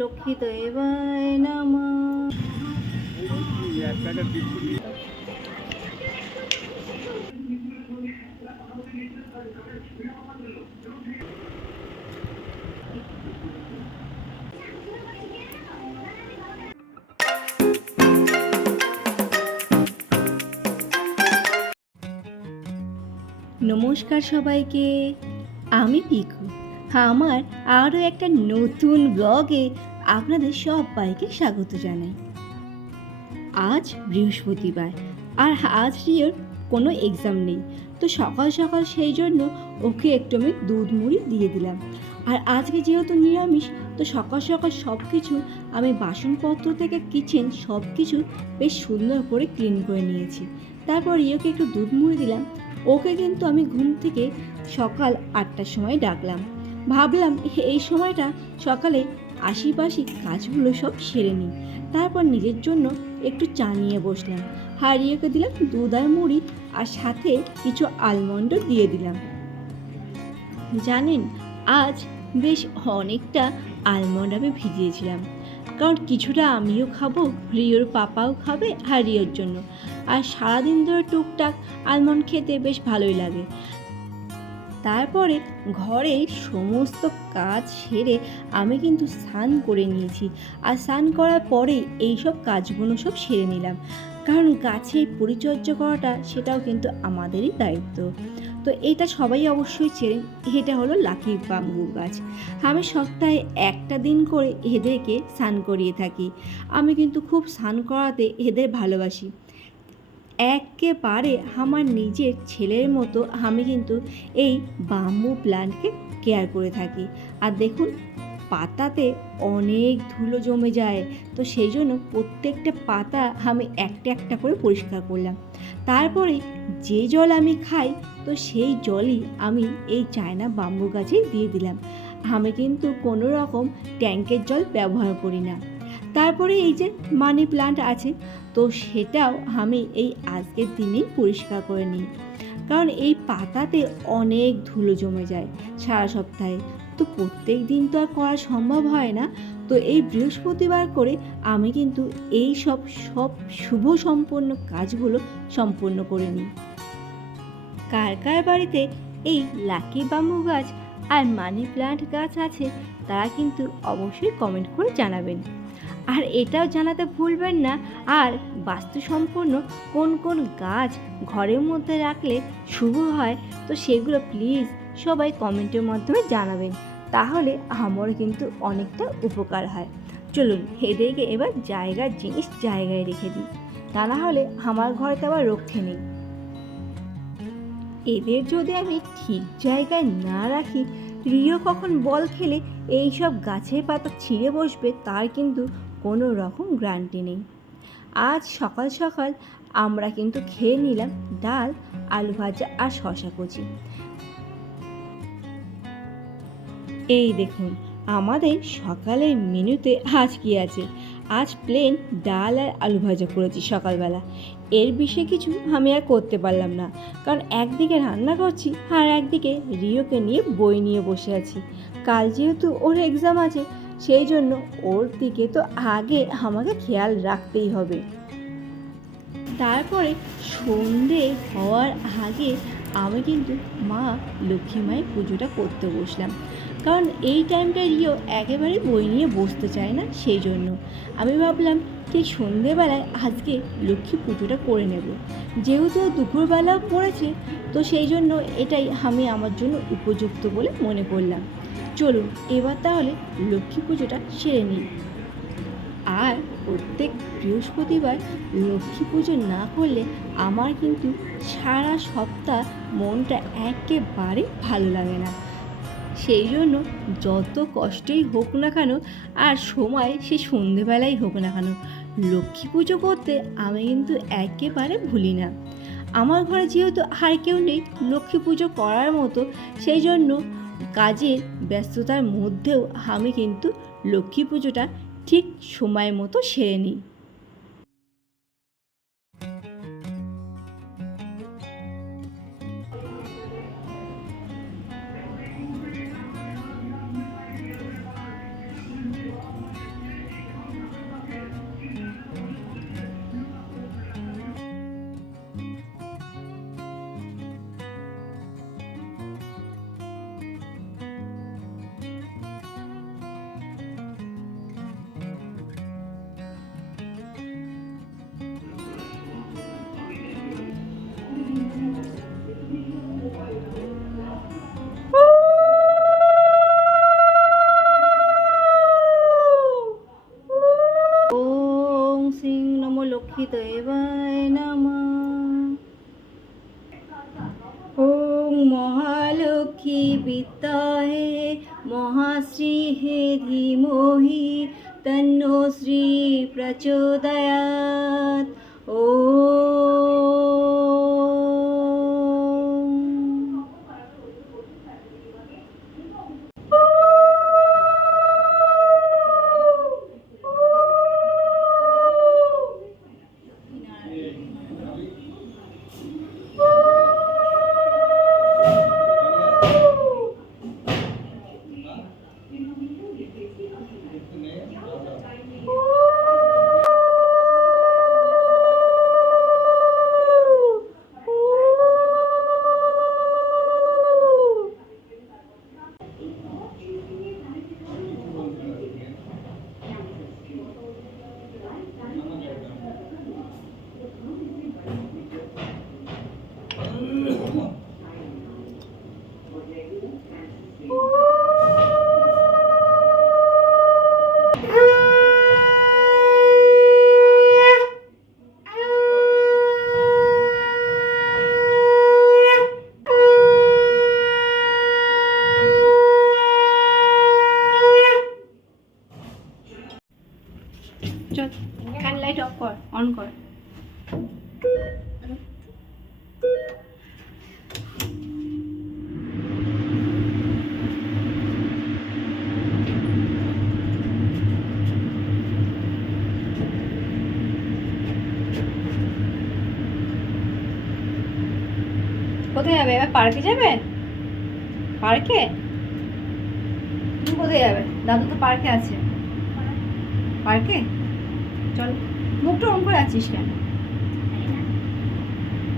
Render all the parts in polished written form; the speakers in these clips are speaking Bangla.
লক্ষ্মী দেবায় নমঃ। নমস্কার সবাইকে, আমি পিকু। আমার আরও একটা নতুন ব্লগে আপনাদের সবাইকে স্বাগত জানাই। আজ বৃহস্পতিবার, আর আজ রিওর কোনো এক্সাম নেই, তো সকাল সকাল সেই জন্য ওকে একটু আমি দুধ মুড়ি দিয়ে দিলাম। আর আজকে যেহেতু নিরামিষ, তো সকাল সকাল সব কিছু আমি বাসনপত্র থেকে কিচেন সব কিছু বেশ সুন্দর করে ক্লিন করে নিয়েছি। তারপর রিওকে একটু দুধ মুড়ি দিলাম। ওকে কিন্তু আমি ঘুম থেকে সকাল 8টার সময় ডাকলাম। ভাবলাম এই সময়টা সকালে আশিপাশি কাজগুলো সব সেরে নিই, তারপর নিজের জন্য একটু চা নিয়ে বসলাম। রিওকে দিলাম দুধ আর মুড়ি, আর সাথে কিছু আলমন্ডও দিয়ে দিলাম। জানেন, আজ বেশ অনেকটা আলমন্ড আমি ভিজিয়েছিলাম, কারণ কিছুটা আমিও খাবো, রিওর পাপাও খাবে আর রিওর জন্য। আর সারাদিন ধরে টুকটাক আলমন্ড খেতে বেশ ভালোই লাগে। তারপরে ঘরের সমস্ত কাজ সেরে আমি কিন্তু স্নান করে নিয়েছি, আর স্নান করার পরেই এইসব কাজগুলো সব সেরে নিলাম, কারণ গাছের পরিচর্যা করাটা সেটাও কিন্তু আমাদেরই দায়িত্ব। তো এটা সবাই অবশ্যই চেনেন, এটা হলো লাকি বাম্বু গাছ। আমি সপ্তাহে একটা দিন করে এদেরকে স্নান করিয়ে থাকি। আমি কিন্তু খুব স্নান করাতে এদের ভালোবাসি, একেবারে আমার নিজের ছেলের মতো আমি কিন্তু এই বাম্বু প্ল্যান্টকে কেয়ার করে থাকি। আর দেখুন, পাতাতে অনেক ধুলো জমে যায়, তো সেই জন্য প্রত্যেকটা পাতা আমি একটা একটা করে পরিষ্কার করলাম। তারপরে যে জল আমি খাই, তো সেই জলই আমি এই চায়না বাম্বু গাছে দিয়ে দিলাম। আমি কিন্তু কোনো রকম ট্যাঙ্কের জল ব্যবহার করি না। তারপরে এই যে মানি প্ল্যান্ট আছে, তো সেটাও আমি এই আজকের দিনেই পরিষ্কার করে নিই, কারণ এই পাতাতে অনেক ধুলো জমে যায় সারা সপ্তাহে, তো প্রত্যেক দিন তো আর করা সম্ভব হয় না। তো এই বৃহস্পতিবার করে আমি কিন্তু এই সব শুভ সম্পন্ন কাজগুলো সম্পন্ন করে নিই। কার কার বাড়িতে এই লাকি বাম্বু গাছ আর মানি প্ল্যান্ট গাছ আছে, তারা কিন্তু অবশ্যই কমেন্ট করে জানাবেন। আর এটাও জানাতে ভুলবেন না, আর বাস্তুসম্পন্ন কোন কোন গাছ ঘরের মধ্যে রাখলে শুভ হয়, তো সেগুলো প্লিজ সবাই কমেন্টের মাধ্যমে জানাবেন, তাহলে আমারও কিন্তু অনেকটা উপকার হয়। চলুন এদেরকে এবার জায়গার জিনিস জায়গায় রেখে দিই, তা না হলে আমার ঘরে তো আবার রক্ষে নেই। এদের যদি আমি ঠিক জায়গায় না রাখি, রিও কখন বল খেলে এই সব গাছের পাতা ছিঁড়ে বসবে তার কিন্তু কোনো রকম গ্যারান্টি নেই। আজ সকাল সকাল আমরা কিন্তু খেয়ে নিলাম ডাল, আলু ভাজা আর শশা কুচি। এই দেখুন আমাদের সকালের মেনুতে আজ কি আছে। আজ প্লেন ডাল আর আলু ভাজা করেছি সকালবেলা। এর বেশি কিছু আমি আর করতে পারলাম না, কারণ একদিকে রান্না করছি আর একদিকে রিওকে নিয়ে বই নিয়ে বসে আছি। কাল যেহেতু ওর এক্সাম আছে, সেই জন্য ওর দিকে তো আগে আমাকে খেয়াল রাখতেই হবে। তারপরে সন্ধে হওয়ার আগে আমি কিন্তু মা লক্ষ্মী মায়ের পুজোটা করতে বসলাম, কারণ এই টাইমটা রিও একেবারেই বই নিয়ে বসতে চায় না। সেই জন্য আমি ভাবলাম ঠিক সন্ধেবেলায় আজকে লক্ষ্মী পুজোটা করে নেব, যেহেতু দুপুরবেলাও পড়েছে, তো সেই জন্য এটাই আমি আমার জন্য উপযুক্ত বলে মনে করলাম। চলুন এবার তাহলে লক্ষ্মী পুজোটা সেরে নিই। আর প্রত্যেক বৃহস্পতিবার লক্ষ্মী পুজো না করলে আমার কিন্তু সারা সপ্তাহ মনটা একেবারে ভালো লাগে না। সেই জন্য যত কষ্টই হোক না কেন, আর সময় সে সন্ধেবেলাই হোক না কেন, লক্ষ্মী পুজো করতে আমি কিন্তু একেবারে ভুলি না। আমার ঘরে যেহেতু আর কেউ নেই লক্ষ্মী পুজো করার মতো, সেই জন্য কাজের ব্যস্ততার মধ্যেও আমি কিন্তু লক্ষ্মী পুজোটা ঠিক সময় মতো সেরে নিই। লক্ষ্মীদেবায় নমঃ। ওং মহালক্ষ্মী বিদ্মহে মহাশ্রীহে ধীমহি তন্নো শ্রী প্রচোদয়াৎ। চল ফ্যান লাইট অফ কর, অন কর। কোথায় যাবে এবার? পার্কে যাবে? পার্কে? তুমি কোথায় যাবে? দাদু তো পার্কে আছে। পার্কে চল। মুখটা অন করে আছিস কেন?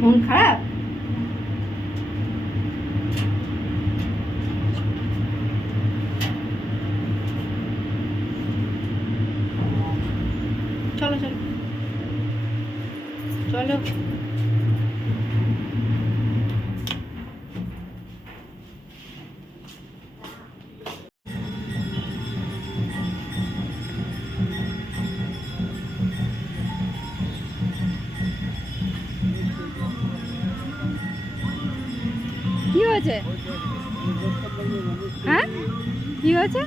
মন খারাপ? চলো চলো চলো। কি হয়েছে? হ্যাঁ কি হয়েছে?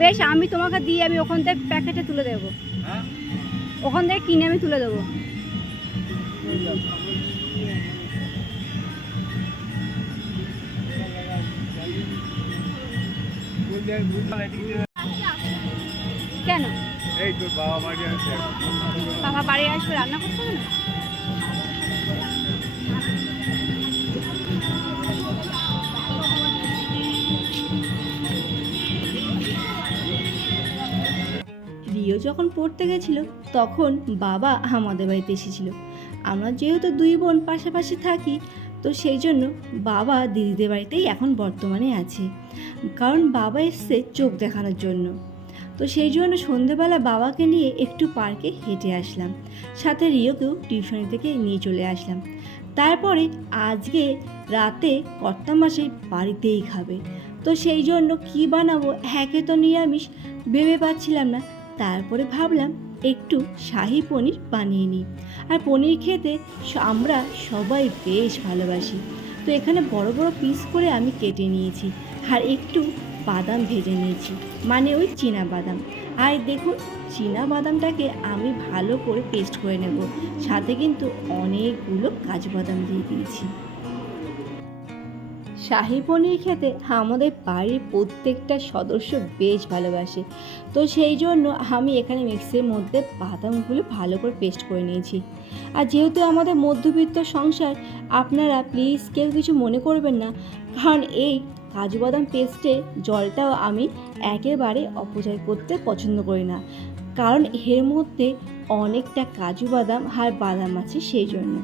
বেশ, আমি তোমাকে দিয়ে আমি ওখান থেকে প্যাকেটে তুলে দেবো। ওখান থেকে কিনে আমি তুলে দেবো। কেন? এই তো বাবা বাড়ি আসবে। বাবা বাড়ি আসবে, রান্না করতে হবে না? রিও যখন পড়তে গেছিল তখন বাবা আমাদের বাড়িতে এসেছিল। আমরা যেহেতু দুই বোন পাশাপাশি থাকি, তো সেই জন্য বাবা দিদিদের বাড়িতেই এখন বর্তমানে আছে, কারণ বাবা এসছে চোখ দেখানোর জন্য। তো সেই জন্য সন্ধেবেলা বাবাকে নিয়ে একটু পার্কে হেঁটে আসলাম, সাথে রিওকেও টিউশনি থেকে নিয়ে চলে আসলাম। তারপরে আজকে রাতে কর্তামশাই বাড়িতেই খাবে, তো সেই জন্য কি বানাবো, একে তো নিরামিষ ভেবে পাচ্ছিলাম না। তারপরে ভাবলাম একটু শাহি পনির বানিয়ে নিই। আর পনির খেতে আমরা সবাই বেশ ভালোবাসি, তো এখানে বড় বড় পিস করে আমি কেটে নিয়েছি আর একটু বাদাম ভেজে নিয়েছি, মানে ওই চীনা বাদাম। আর দেখুন চীনা বাদামটাকে আমি ভালো করে পেস্ট করে নেব, সাথে কিন্তু অনেকগুলো কাজু বাদাম দিয়ে দিয়েছি। শাহি পনির খেতে আমাদের বাড়ির প্রত্যেকটা সদস্য বেশ ভালোবাসে, তো সেই জন্য আমি এখানে মিক্সির মধ্যে বাদামগুলো ভালো করে পেস্ট করে নিয়েছি। আর যেহেতু আমাদের মধ্যবিত্ত সংসার, আপনারা প্লিজ কেউ কিছু মনে করবেন না, কারণ এই কাজু বাদাম পেস্টে জলটাও আমি একেবারে অপচয় করতে পছন্দ করি না, কারণ এর মধ্যে অনেকটা কাজু বাদাম আর বাদাম আছে সেই জন্য।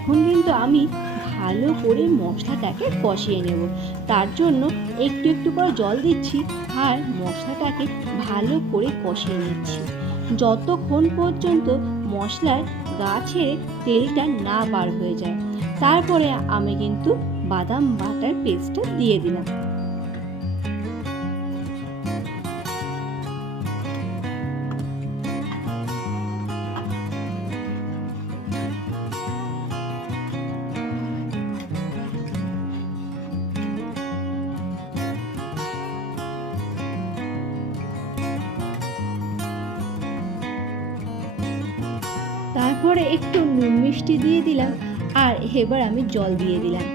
এখন কিন্তু আমি ভালো করে মশলাটাকে কষিয়ে নেব। তার জন্য একটু একটু করে জল দিচ্ছি আর মশলাটাকে ভালো করে কষিয়ে নিচ্ছি, যতক্ষণ পর্যন্ত মশলার গা ছেড়ে তেলটা না বার হয়ে যায়। তারপরে আমি কিন্তু বাদাম বাটার পেস্টটা দিয়ে দিলাম। তারপরে একটু নুন মিষ্টি দিয়ে দিলাম আর এবার আমি জল দিয়ে দিলাম।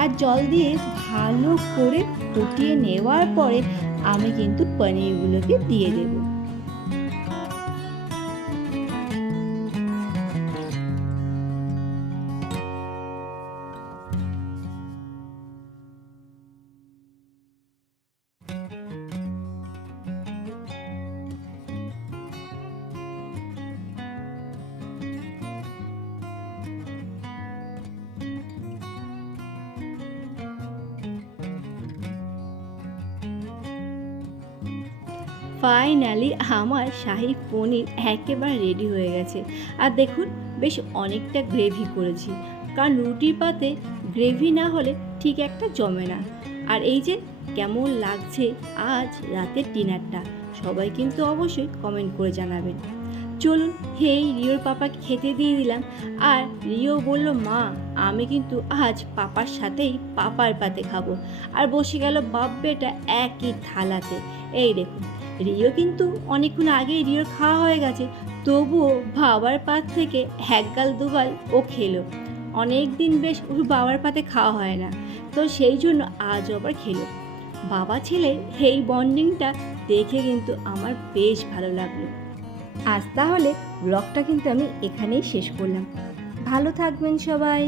আর জল দিয়ে ভালো করে ফুটিয়ে নেওয়ার পরে আমি কিন্তু পনিরগুলোকে দিয়ে দেব। ফাইনালি আমার শাহী পনির একেবারে রেডি হয়ে গেছে। আর দেখুন বেশ অনেকটা গ্রেভি করেছি, কারণ রুটির পাতে গ্রেভি না হলে ঠিক একটা জমে না। আর এই যে কেমন লাগছে আজ রাতের ডিনারটা, সবাই কিন্তু অবশ্যই কমেন্ট করে জানাবেন। চলুন হেই রিওর পাপাকে খেতে দিয়ে দিলাম। আর রিও বলল, মা আমি কিন্তু আজ পাপার সাথেই পাপার পাতে খাবো। আর বসে গেল বাপ বেটা একই থালাতে। এই দেখুন রিও কিন্তু অনেকক্ষণ আগেই রিওর খাওয়া হয়ে গেছে, তবুও বাবার পাত থেকে এক গাল দুগাল ও খেলো। অনেক দিন বেশ ওর বাবার পাতে খাওয়া হয় না, তো সেই জন্য আজও আবার খেলো। বাবা ছেলের এই বন্ডিংটা দেখে কিন্তু আমার বেশ ভালো লাগলো। আজ তাহলে ব্লগটা কিন্তু আমি এখানেই শেষ করলাম। ভালো থাকবেন সবাই।